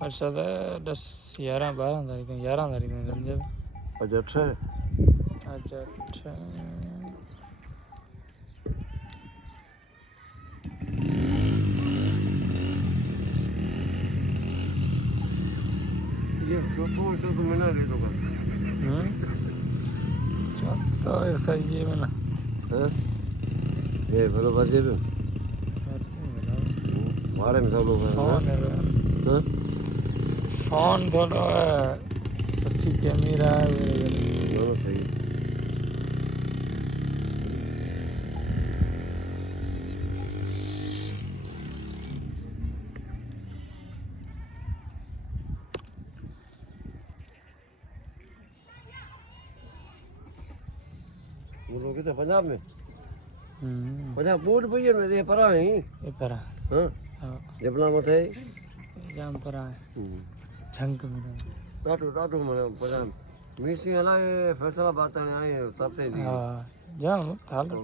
વરસાદ 10 11 12 તારીખે 11 તારીખે સમજે બજેટ છે આજે ये छोटो तो मैंने ले दो તો એ સહી મને हाँ ये बोलो बजे भी मारे में सब लोग हैं ફોન हाँ ફોન થોડો પછી કેમેરા दोनों सही वो लोग किधर पंजाब में पंजाब वोट भैया में दे परा है એ પરા हाँ जबला मत है જામ પરા જંગ મેરા टाटू टाटू मैंने पंजाब मिसी हला फैसला बात आए साथे नहीं હા જામ હાલ तो